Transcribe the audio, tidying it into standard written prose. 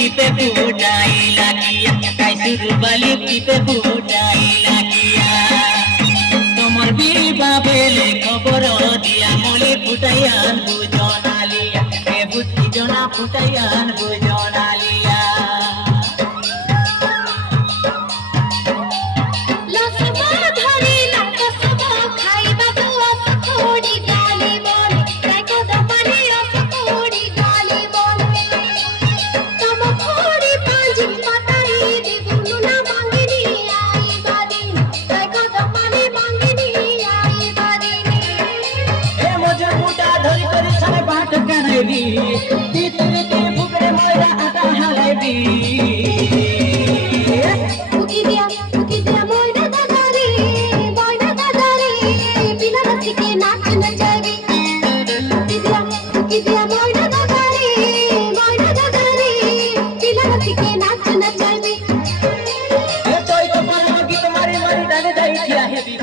টিপে ফুটাই লাগিয়া কাইসুর বালি টিপে ফুটাই লাগিয়া তোমার বিবা বেলে খবর দিয়া মলি ফুটাইয়ান বুজনালিয়া এ বুদ্ধি জনা ফুটাইয়ান বুজনালিয়া ভিতরে বুকরে ময়রা আটা হালাইবি ফুকি দিয়া ময়রা দাদারে বিনা থেকে নাচ নচাবি ফুকি দিয়া ময়রা দাদারে বিনা থেকে নাচ নচাবি তোই তো পারো গীত মারি মারি ডালে যাই দিয়া হেবি